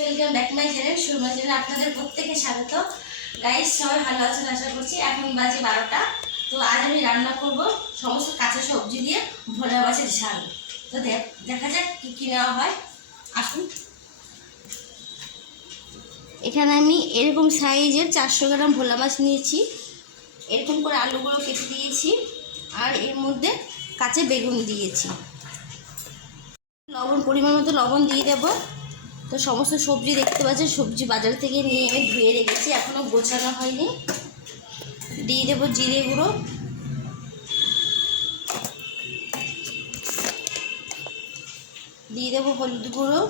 Welcome back my channel Surma channel আপনাদের প্রত্যেককে স্বাগত। গাইস সবাই ভালো আছেন আশা করছি। এখন বাজে 12টা। তো আজ আমি রান্না করব সমস্ত কাঁচা সবজি দিয়ে ভোলা মাছের ঝাল। তো দেখা যাক কী কী নেওয়া হয়, আসুন। এখানে আমি এরকম সাইজের 400 গ্রাম ভোলা মাছ নিয়েছি। এরকম করে আলুগুলো কেটে দিয়েছি, আর এর মধ্যে কাঁচা বেগুন দিয়েছি। লবণ পরিমাণ মতো লবণ দিয়ে দেবো। তো সমস্ত সবজি দেখতে পাচ্ছেন, সবজি বাজার থেকে নিয়ে আমি ধুয়ে রেখেছি, এখনও গোছানো হয়নি। দিয়ে দেবো জিরে গুঁড়ো, দিয়ে দেবো হলুদ গুঁড়ো,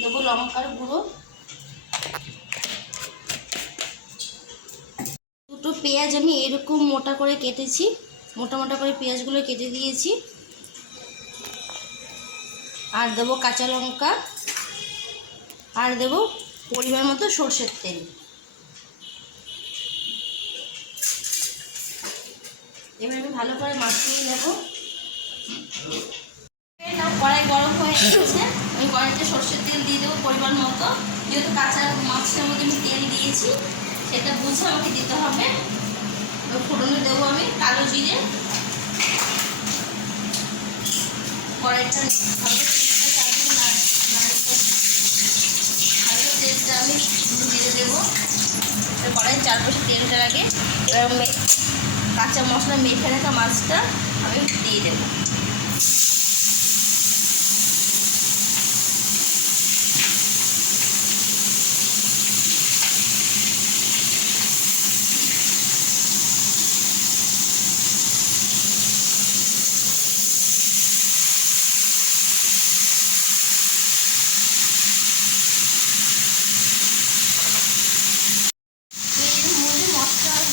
দেবো লঙ্কার গুঁড়ো, দুটো পেঁয়াজ আমি এরকম মোটা করে কেটেছি, মোটা মোটা করে পেঁয়াজগুলো কেটে দিয়েছি। আর দেবো কাঁচা লঙ্কা, আর দেবো পরিমাণ মতো সরষের তেল। এবার আমি ভালো করে মাখিয়ে নেব। কড়াই গরম হয়ে গেছে, আমি কড়াইতে সরষের তেল দিয়ে দেবো পরিমাণ মতো। যেহেতু কাঁচা মাছের মধ্যে আমি তেল দিয়েছি, সেটা বুঝে আমাকে দিতে হবে। ফোড়নে দেবো আমি কালো জিরে। কড়াইটা তেলটা আমি দিয়ে দেবো। কড়াই চারপাশে তেলটা লাগে। এবার কাঁচা মশলা মেখে রাখা মাছটা আমি দিয়ে দেবো।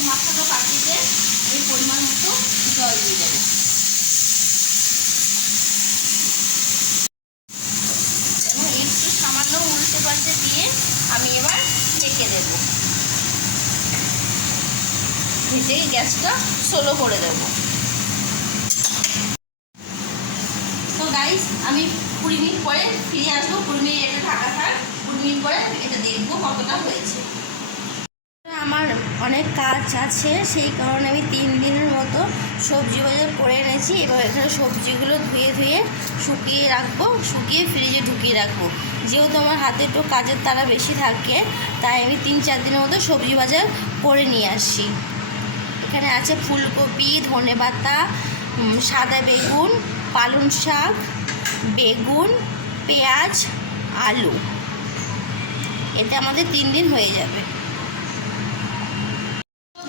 মাছটা পাতিতে আমি পরিমাণ মতো জল দিয়ে দেবো। এবং একটু সামান্য উল্টে পাল্টে দিয়ে আমি এবার ঢেকে দেবো। ঢেকে গ্যাসটা স্লো করে দেবো। তো গাইস, আমি 20 মিনিট পরে ফিরে আসবো। 20 মিনিট এটা ঢাকা থাক। 20 মিনিট পরে এটা দেখবো কতটা হয়েছে। আমার অনেক কাজ আছে, সেই কারণে আমি 3 দিনের মতো সবজি বাজার করে এনেছি। এবার এখানে সবজিগুলো ধুয়ে শুকিয়ে রাখবো, শুকিয়ে ফ্রিজে ঢুকিয়ে রাখবো। যেহেতু আমার হাতে একটু কাজের তাড়া বেশি থাকে, তাই আমি 3-4 দিনের মতো সবজি বাজার করে নিয়ে আসি। এখানে আছে ফুলকপি, ধনেপাতা, সাদা বেগুন, পালং শাক, বেগুন, পেঁয়াজ, আলু। এটা আমাদের 3 দিন হয়ে যাবে।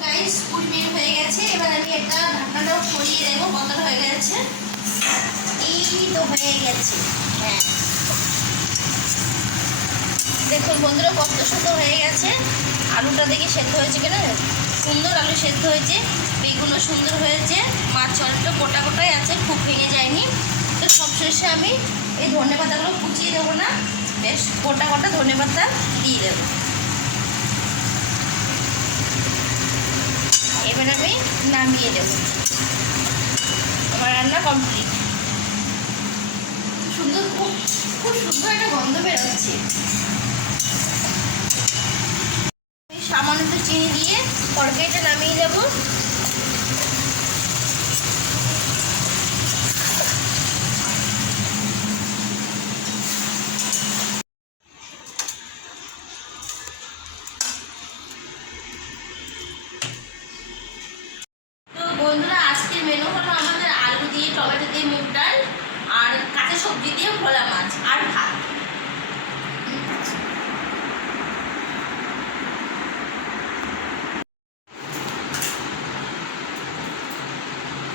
20 মিনিট হয়ে গেছে। এবার আমি একটা ঢাকনাটাও সরিয়ে দেবো। কতটা হয়ে গেছে? এই তো হয়ে গেছে। হ্যাঁ, দেখুন বন্ধুরা, কত সুন্দর হয়ে গেছে। আলুটা দেখে সেদ্ধ হয়েছে কিনা, সুন্দর আলু সেদ্ধ হয়েছে। বেগুনও সুন্দর হয়েছে। মাছ অনেকটা গোটা গোটাই আছে, খুব ভেঙে যায়নি। তো সবশেষে আমি এই ধনেপাতাগুলো কুচিয়ে দেবো না, বেশ গোটা গোটা ধনেপাতা দিয়ে দেবো। এবার আমি নামিয়ে দেব। আমার রান্না কমপ্লিট। সুন্দর, খুব সুন্দর একটা গন্ধ বেরোচ্ছে। সামান্য একটু চিনি দিয়ে তরকারিটা নামিয়ে দেব। বন্ধুরা, আজকের মেনু হলো আমাদের আলু দিয়ে, টমেটো দিয়ে মুগ ডাল, আর কাঁচা সবজি দিয়ে ভোলা মাছ, আর ভাত।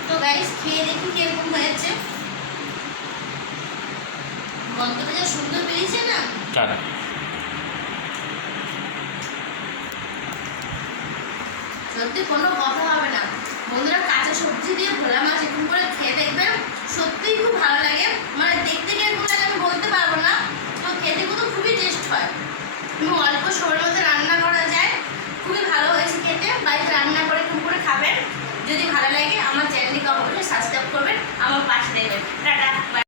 তো গাইস, খেয়ে দেখুন কিরকম হয়েছে। গন্ধটা যা সুন্দর বেরিয়েছে না, সত্যি কোনো কথা হবে না। বন্ধুরা, কাঁচা সবজি দিয়ে ভোলা মাছ এরকম করে খেয়ে দেখবেন, সত্যিই খুব ভালো লাগে। মানে দেখতে কিরকম লাগে আমি বলতে পারবো না, তো খেতে কিন্তু খুবই টেস্ট হয় এবং অল্প সময়ের মধ্যে রান্না করা যায়। খুবই ভালো হয়েছে খেতে। বাড়িতে রান্না করে খুব করে খাবেন। যদি ভালো লাগে আমার চ্যানেলটিকে অবশ্যই সাবস্ক্রাইব করবেন। আমার পাশে দেবেন। টাটা।